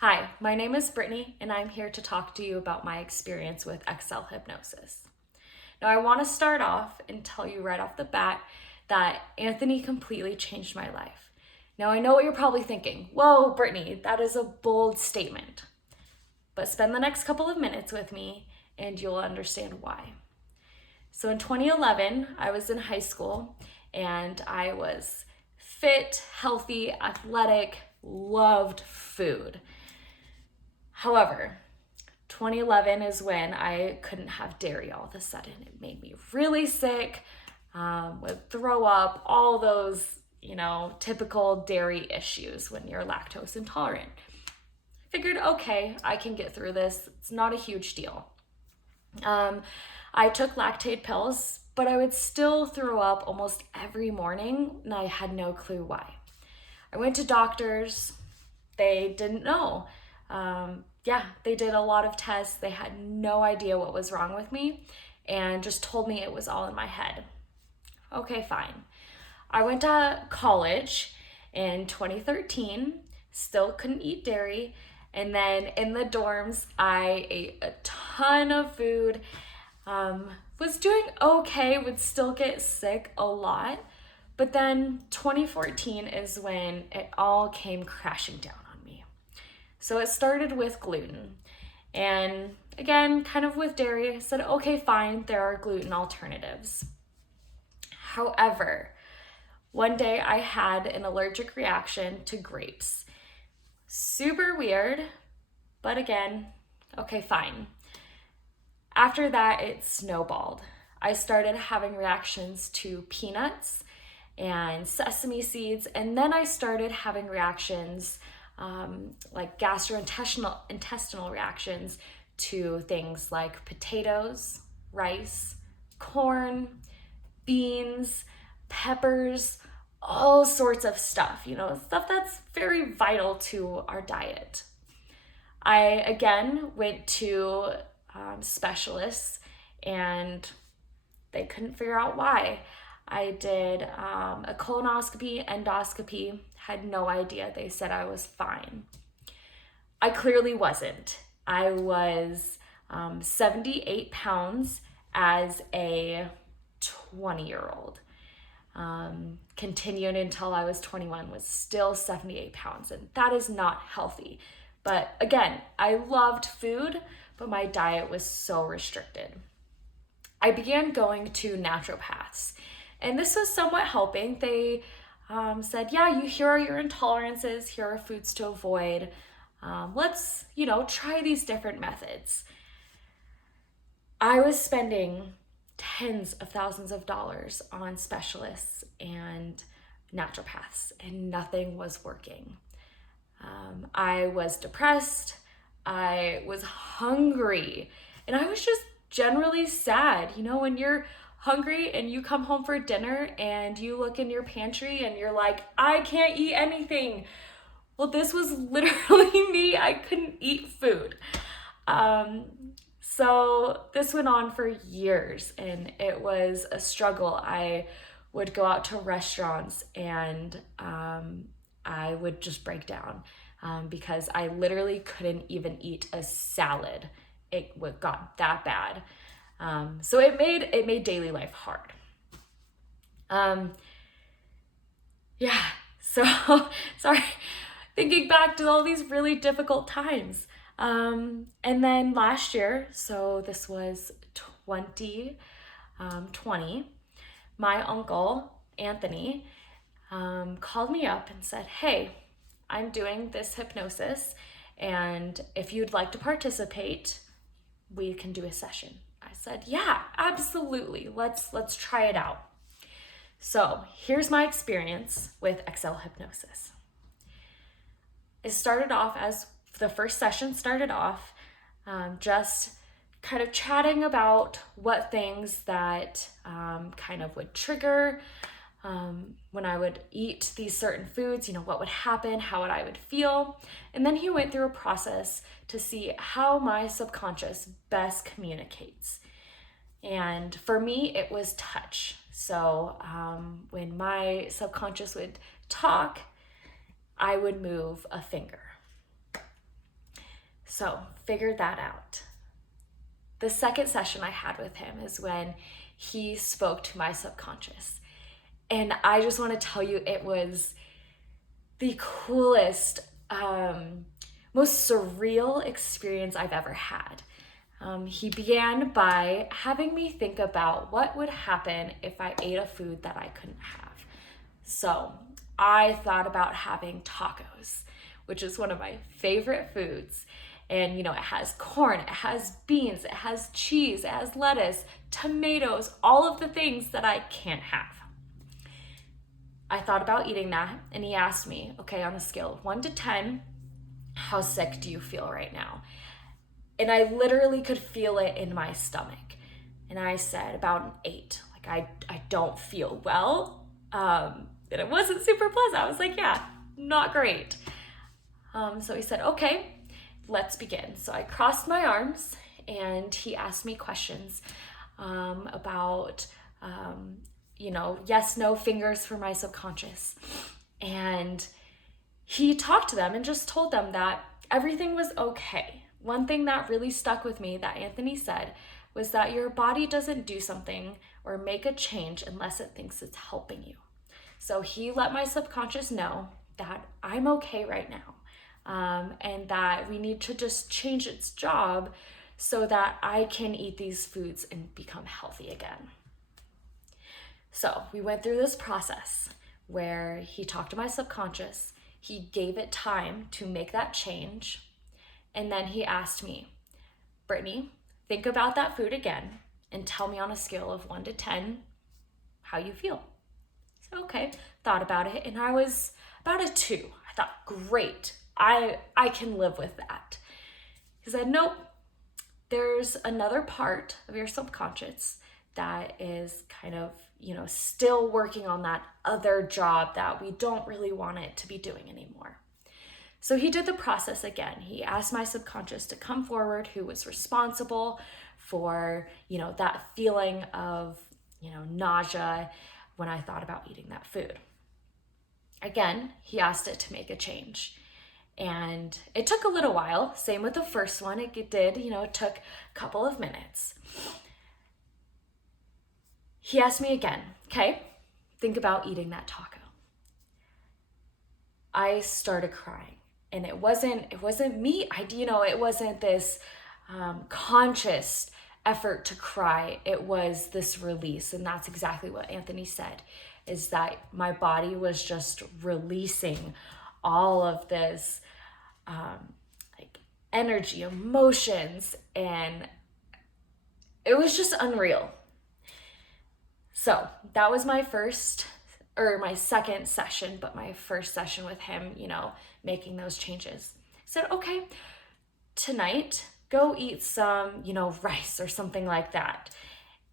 Hi, my name is Britney, and I'm here to talk to you about my experience with XL hypnosis. Now, I want to start off and tell you right off the bat that Anthony completely changed my life. Now, I know what you're probably thinking. Whoa, Britney, that is a bold statement. But spend the next couple of minutes with me, and you'll understand why. So in 2011, I was in high school, and I was fit, healthy, athletic, loved food. However, 2011 is when I couldn't have dairy all of a sudden. It made me really sick, would throw up, all those, typical dairy issues when you're lactose intolerant. Figured, okay, I can get through this. It's not a huge deal. I took lactate pills, but I would still throw up almost every morning, and I had no clue why. I went to doctors. They didn't know. They did a lot of tests. They had no idea what was wrong with me and just told me it was all in my head. Okay, fine. I went to college in 2013, still couldn't eat dairy. And then in the dorms, I ate a ton of food, was doing okay, would still get sick a lot. But then 2014 is when it all came crashing down. So it started with gluten. And again, kind of with dairy, I said, okay, fine, there are gluten alternatives. However, one day I had an allergic reaction to grapes. Super weird, but again, okay, fine. After that, it snowballed. I started having reactions to peanuts and sesame seeds, and then I started having reactions like gastrointestinal reactions to things like potatoes, rice, corn, beans, peppers, all sorts of stuff, stuff that's very vital to our diet. I again went to specialists and they couldn't figure out why. I did a colonoscopy, endoscopy, had no idea. They said I was fine. I clearly wasn't. I was 78 pounds as a 20-year-old. Continued until I was 21, was still 78 pounds, and that is not healthy. But again, I loved food, but my diet was so restricted. I began going to naturopaths. And this was somewhat helping. They said, here are your intolerances, here are foods to avoid. Let's, try these different methods. I was spending tens of thousands of dollars on specialists and naturopaths, and nothing was working. I was depressed, I was hungry, and I was just generally sad. When you're hungry and you come home for dinner and you look in your pantry and you're like, I can't eat anything. Well, this was literally me. I couldn't eat food. So this went on for years and it was a struggle. I would go out to restaurants and I would just break down because I literally couldn't even eat a salad. It got that bad. So it made daily life hard. So sorry, thinking back to all these really difficult times. And then last year, so this was 2020, my uncle, Anthony, called me up and said, hey, I'm doing this hypnosis, and if you'd like to participate, we can do a session. I said, yeah, absolutely. Let's try it out. So here's my experience with XL hypnosis. It started off as the first session started off just kind of chatting about what things that kind of would trigger when I would eat these certain foods, what would happen, how I would feel. And then he went through a process to see how my subconscious best communicates. And for me, it was touch. So when my subconscious would talk, I would move a finger. So figured that out. The second session I had with him is when he spoke to my subconscious. And I just want to tell you, it was the coolest, most surreal experience I've ever had. He began by having me think about what would happen if I ate a food that I couldn't have. So I thought about having tacos, which is one of my favorite foods. And it has corn, it has beans, it has cheese, it has lettuce, tomatoes, all of the things that I can't have. I thought about eating that, and he asked me, okay, on a scale of 1 to 10, how sick do you feel right now? And I literally could feel it in my stomach. And I said about an 8. Like, I don't feel well. And it wasn't super pleasant. I was like, yeah, not great. So he said, okay, let's begin. So I crossed my arms, and he asked me questions about, yes, no, fingers for my subconscious. And he talked to them and just told them that everything was okay. One thing that really stuck with me that Anthony said was that your body doesn't do something or make a change unless it thinks it's helping you. So he let my subconscious know that I'm okay right now, and that we need to just change its job so that I can eat these foods and become healthy again. So we went through this process where he talked to my subconscious, he gave it time to make that change, and then he asked me, Britney, think about that food again and tell me on a scale of 1 to 10 how you feel. So, okay, thought about it, and I was about a 2. I thought, great, I can live with that. He said, nope, there's another part of your subconscious that is kind of, still working on that other job that we don't really want it to be doing anymore. So he did the process again. He asked my subconscious to come forward, who was responsible for, that feeling of, nausea when I thought about eating that food. Again, he asked it to make a change. And it took a little while. Same with the first one. It did, it took a couple of minutes. He asked me again, okay, think about eating that taco. I started crying. And it wasn't me. It wasn't this conscious effort to cry. It was this release. And that's exactly what Anthony said, is that my body was just releasing all of this energy, emotions, and it was just unreal. So that was my second session, but my first session with him, making those changes. I said, okay, tonight, go eat some, rice or something like that.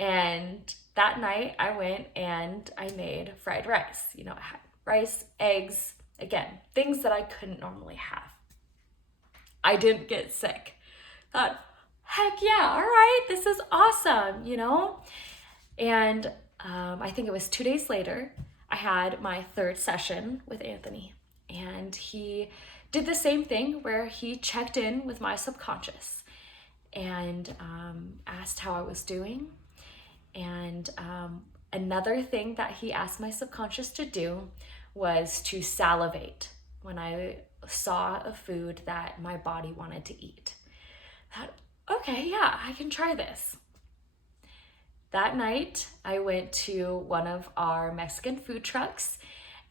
And that night I went and I made fried rice. I had rice, eggs, again, things that I couldn't normally have. I didn't get sick. Thought, heck yeah, all right, this is awesome, And I think it was 2 days later, I had my third session with Anthony, and he did the same thing where he checked in with my subconscious and asked how I was doing. And another thing that he asked my subconscious to do was to salivate when I saw a food that my body wanted to eat. I thought, okay, yeah, I can try this. That night, I went to one of our Mexican food trucks,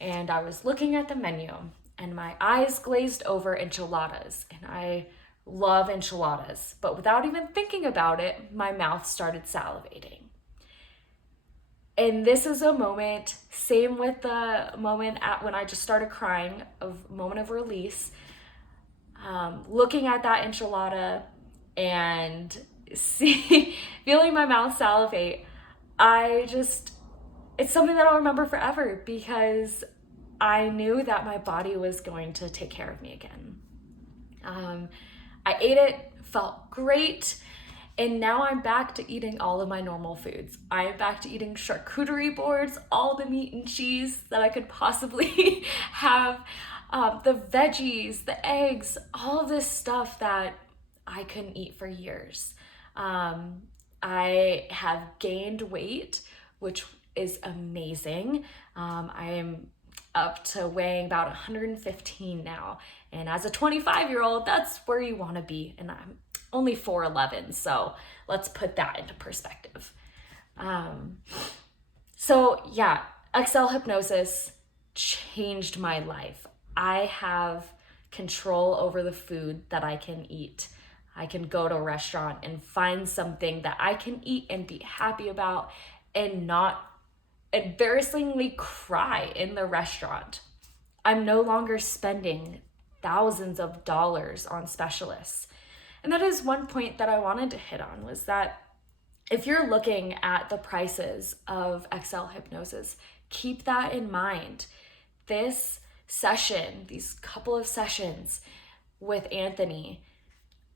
and I was looking at the menu, and my eyes glazed over enchiladas, and I love enchiladas, but without even thinking about it, my mouth started salivating. And this is a moment, same with the moment when I just started crying, a moment of release, looking at that enchilada and feeling my mouth salivate. It's something that I'll remember forever, because I knew that my body was going to take care of me again. I ate it, felt great, and now I'm back to eating all of my normal foods. I'm back to eating charcuterie boards, all the meat and cheese that I could possibly have, the veggies, the eggs, all of this stuff that I couldn't eat for years. I have gained weight, which is amazing. I am up to weighing about 115 now. And as a 25-year-old, that's where you want to be. And I'm only 4'11", so let's put that into perspective. So yeah, XL hypnosis changed my life. I have control over the food that I can eat. I can go to a restaurant and find something that I can eat and be happy about and not embarrassingly cry in the restaurant. I'm no longer spending thousands of dollars on specialists. And that is one point that I wanted to hit on, was that if you're looking at the prices of XL hypnosis, keep that in mind. This session, these couple of sessions with Anthony,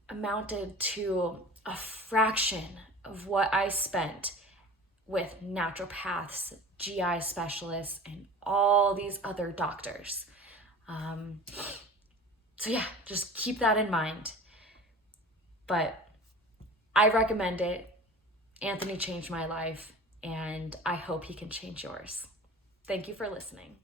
amounted to a fraction of what I spent with naturopaths, GI specialists, and all these other doctors. So yeah, just keep that in mind. But I recommend it. Anthony changed my life, and I hope he can change yours. Thank you for listening.